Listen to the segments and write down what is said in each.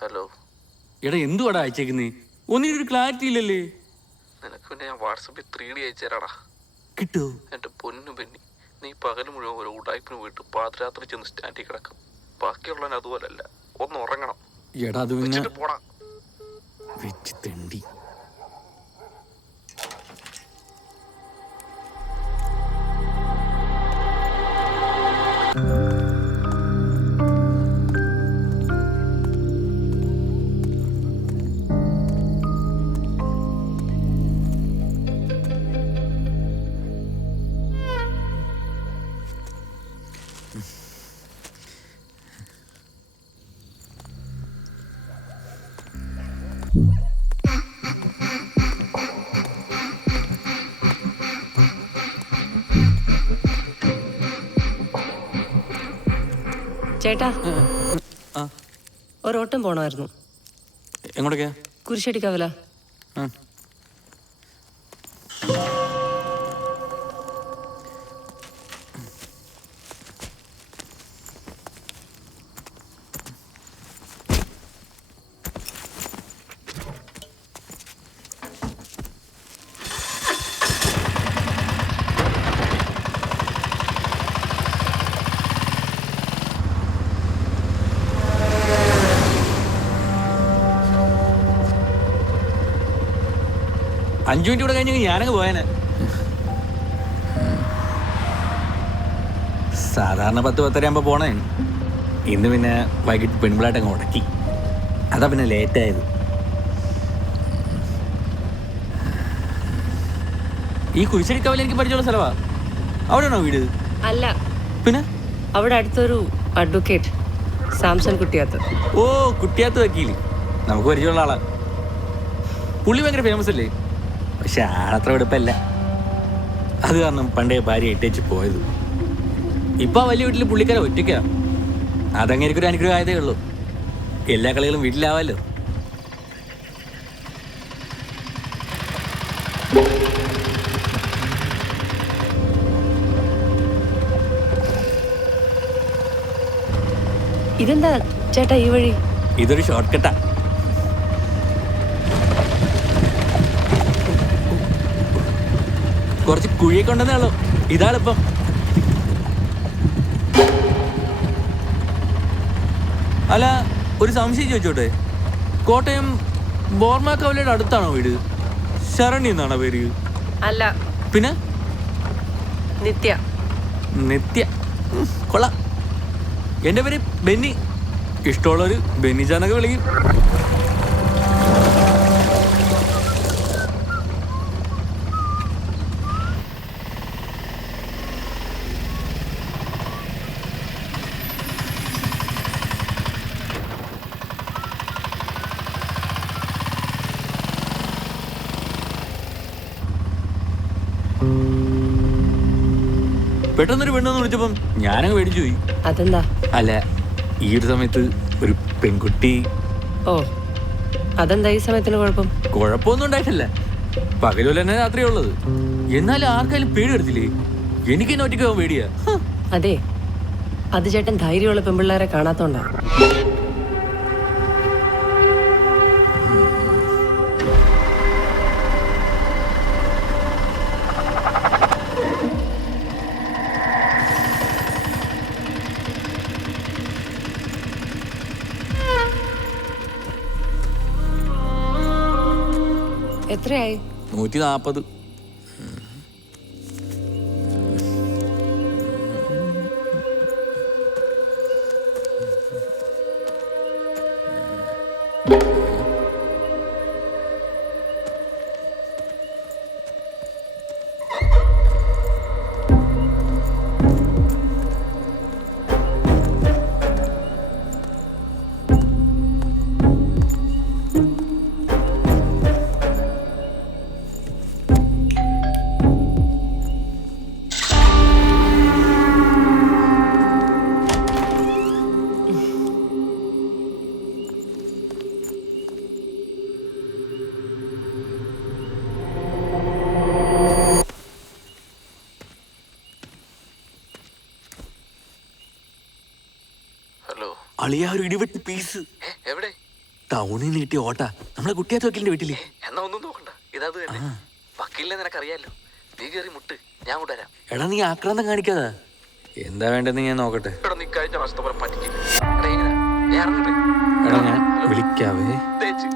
Hello. എടാ എന്തുവാടാ അയച്ചേക്കുന്നേ? ഒന്നിനൊരു clarity ഇല്ലല്ലേ? നിനക്ക് പിന്നെ ഞാൻ വാട്സപ്പിൽ 3D അയച്ചു തരാടാ. കിട്ടുമോ? എൻ്റെ പൊന്നു പെണ്ണി, നീ പകൽ മുഴുവൻ ഒരു ഉടായ്പിന് പോയിട്ട് പാതിരാത്രി ചെന്ന് സ്റ്റാൻഡിൽ കിടക്കും. ബാക്കിയുള്ളവൻ അതുപോലല്ല, ഒന്ന് ഉറങ്ങണം. എടാ അത് പിന്നെ പോടാ വെച്ച് തെണ്ടി. ചേട്ടാ, ഒരോട്ടം പോണമായിരുന്നു. എങ്ങോട്ടൊക്കെയാ? കുരിശടിക്കവല. അഞ്ചു മിനിറ്റ് കൂടെ കഴിഞ്ഞെങ്കിൽ ഞാനങ്ങ് പോയാനെ. സാധാരണ 10-10:30 ആകുമ്പോൾ പോണേ. ഇന്ന് പിന്നെ വൈകിട്ട് പെൺപിള്ളായിട്ട് അങ്ങ് ഉടക്കി. അതാ പിന്നെ ലേറ്റായത്. ഈ കുരിശടിക്കവല എനിക്ക് പരിചയമുള്ള സ്ഥലവാ. അവിടെയാണോ വീട്? അല്ല, പിന്നെ അവിടെ അടുത്തൊരു അഡ്വക്കേറ്റ് സാംസൺ കുട്ടിയാത്ത്. ഓ, കുട്ടിയാത്ത് വക്കീല്. നമുക്ക് പരിചയമുള്ള ആളാ. പുള്ളി ഭയങ്കര ഫേമസ് അല്ലേ? പക്ഷെ ആളത്ര വെടുപ്പല്ല. അത് കാരണം പണ്ടേ ഭാര്യ ഇട്ടേച്ച് പോയത്. ഇപ്പൊ വലിയ വീട്ടിൽ പുള്ളിക്കാരെ ഒറ്റയ്ക്കാ. അതങ്ങനെയൊരു അനുഗ്രഹം ആയതേ ഉള്ളൂ. എല്ലാ കളികളും വീട്ടിലാവാലോ. ഇതെന്താ ചേട്ടാ ഈ വഴി? ഇതൊരു ഷോർട്ട് കട്ടാ. കുറച്ച് കുഴിയൊക്കെ ഉണ്ടെന്നേ ഉള്ളൂ. ഇതാണിപ്പം. അല്ല, ഒരു സംശയം ചോദിച്ചോട്ടെ? കോട്ടയം ബോർമാക്കവലയുടെ അടുത്താണോ വീട്? ശരണി എന്നാണോ പേര്? അല്ല, പിന്നെ നിത്യ. നിത്യ. കൊള്ളാം. എൻ്റെ പേര് ബെന്നി. ഇഷ്ടമുള്ളൊരു ബെന്നിജാനൊക്കെ വിളിക്കും. പെട്ടെന്നൊരു പെണ്ണെന്ന് വിളിച്ചപ്പം ഞാനങ്ങ് പേടിച്ചു പോയി. അതെന്താ? അല്ല, ഈ ഒരു സമയത്ത് ഒരു പെൺകുട്ടി. ഓ, അതെന്താ ഈ സമയത്തിന് കുഴപ്പം? കുഴപ്പമൊന്നും ഉണ്ടായിട്ടില്ല. പകലുപോലെ തന്നെ രാത്രിയുള്ളത്. എന്നാലും ആർക്കായാലും പേടി വരത്തില്ലേ? എനിക്ക് തന്നെ ഒറ്റയ്ക്ക് പോകാൻ പേടിയാ. അതെ, അത് ചേട്ടൻ ധൈര്യമുള്ള പെൺപിള്ളേരെ കാണാത്തോണ്ടാ. എത്രയായി? 140. അളിയാ, ഒരു ഇടിവെട്ട് പീസ്. എവിടെ? ടൗണിൽ നിന്ന് കിട്ടിയ ഓട്ടാ നമ്മളെ കുട്ടിയാത്ത വക്കീലിന്റെ വീട്ടില്. എന്നാ ഒന്നും നോക്കണ്ട, ഇതത് തന്നെ. വക്കീലിനെ നിനക്കറിയാലോ, നീ കയറി മുട്ട്, ഞാൻ കൊണ്ടുവരാം. എടാ നീ ആക്രാന്തം കാണിക്കാതാ. എന്താ വേണ്ടെന്ന് ഞാൻ നോക്കട്ടെ. എടാ നീ കഴിഞ്ഞ പ്രാവശ്യത്തെ പോലെ പറ്റിക്കില്ല. എടാ എങ്ങനെ ഞാൻ ഇറങ്ങട്ടെ? എടാ ഞാൻ വിളിക്കാവേ. തേച്ച്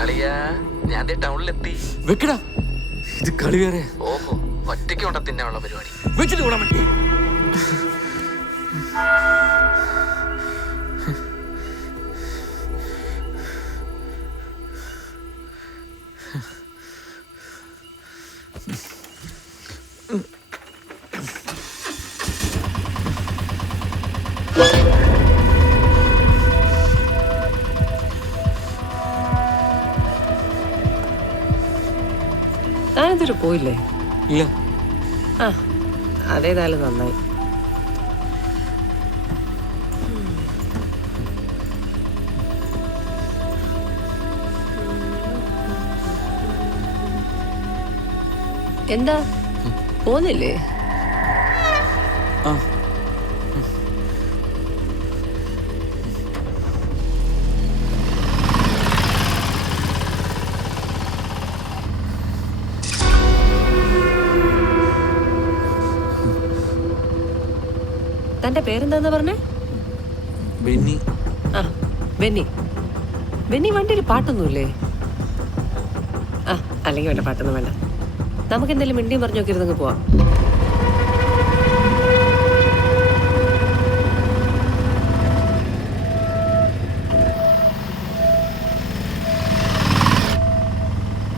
അളിയാ, ഞാൻ ടൗണിലെത്തി. വെക്കടാ, ഇത് കളി വേറെ. ഓഹോ, ഒറ്റയ്ക്ക് കൊണ്ട തിന്നാനുള്ള പരിപാടി. വെച്ചിട്ട് കൂടാൻ പറ്റി. താനിതൊരു പോയില്ലേ? ഇല്ല. ആ, അതേതായാലും നന്നായി. എന്താ പോന്നില്ലേ? ആ, തന്റെ പേരെന്താന്നാ പറഞ്ഞേ? ബെന്നി. ആ, ബെന്നി. ബെന്നി, വണ്ടിയിൽ പാട്ടൊന്നുമില്ലേ? ആ, അല്ലെങ്കിൽ വേണ്ട, പാട്ടൊന്നും വേണ്ട. നമുക്ക് എന്തെങ്കിലും മിണ്ടിയും പറഞ്ഞു നോക്കിയിരുന്നെങ്കിൽ പോവാം.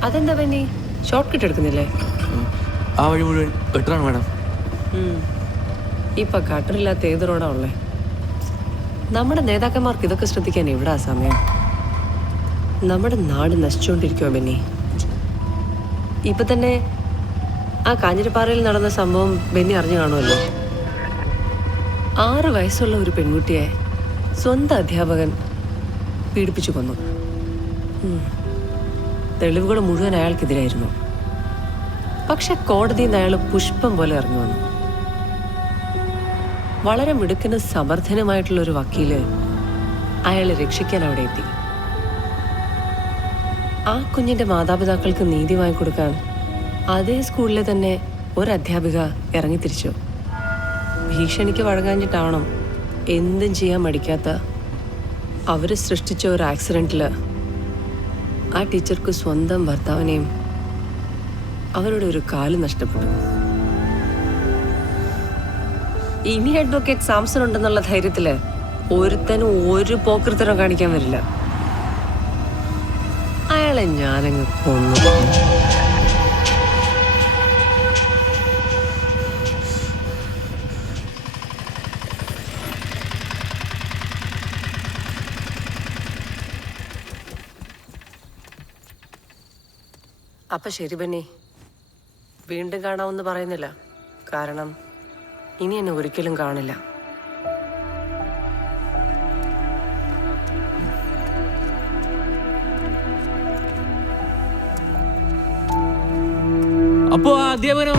അതെന്താ ബെന്നി, ഷോർട്ട് കട്ട് എടുക്കുന്നില്ലേ? ആ വഴി മുഴുവൻ കട്ടറാണ് മാഡം. ഇപ്പൊ കട്ടറില്ലാത്ത ഏത് റോഡാ ഉള്ളേ? നമ്മുടെ നേതാക്കന്മാർക്ക് ഇതൊക്കെ ശ്രദ്ധിക്കാൻ എവിടാ സമയം? നമ്മുടെ നാട് നശിച്ചുകൊണ്ടിരിക്കുവോ ബെന്നി? ഇപ്പൊ തന്നെ ആ കാഞ്ഞിരപ്പാറയിൽ നടന്ന സംഭവം ബെന്നി അറിഞ്ഞു കാണുമല്ലോ. 6 വയസ്സുള്ള ഒരു പെൺകുട്ടിയെ സ്വന്തം അധ്യാപകൻ പീഡിപ്പിച്ചു കൊന്നു. തെളിവുകൾ മുഴുവൻ അയാൾക്കെതിരായിരുന്നു. പക്ഷെ കോടതിയിൽ നിന്ന് അയാൾ പുഷ്പം പോലെ ഇറങ്ങി വന്നു. വളരെ മിടുക്കന് സമർത്ഥനുമായിട്ടുള്ള ഒരു വക്കീല് അയാളെ രക്ഷിക്കാൻ അവിടെ എത്തി. ആ കുഞ്ഞിന്റെ മാതാപിതാക്കൾക്ക് നീതി വാങ്ങിക്കൊടുക്കാൻ അതേ സ്കൂളിലെ തന്നെ ഒരു അധ്യാപിക ഇറങ്ങിത്തിരിച്ചു. ഭീഷണിക്ക് വഴങ്ങാഞ്ഞിട്ടാവണം എന്തും ചെയ്യാൻ മടിക്കാത്ത അവർ സൃഷ്ടിച്ച ഒരു ആക്സിഡന്റിൽ ആ ടീച്ചർക്ക് സ്വന്തം ഭർത്താവിനെയും അവരുടെ ഒരു കാല് നഷ്ടപ്പെട്ടു. ഇനി അഡ്വക്കേറ്റ് സാംസൺ ഉണ്ടെന്നുള്ള ധൈര്യത്തില് ഒരുത്തനും ഒരു പോക്കൃത്തരം കാണിക്കാൻ വരില്ല. അയാളെ ഞാനങ്ങ് കൊന്നു. അപ്പൊ ശരി ബെന്നി, വീണ്ടും കാണാമെന്ന് പറയുന്നില്ല. കാരണം ഇനി എന്നെ ഒരിക്കലും കാണില്ല. അപ്പോ അധ്യാപനം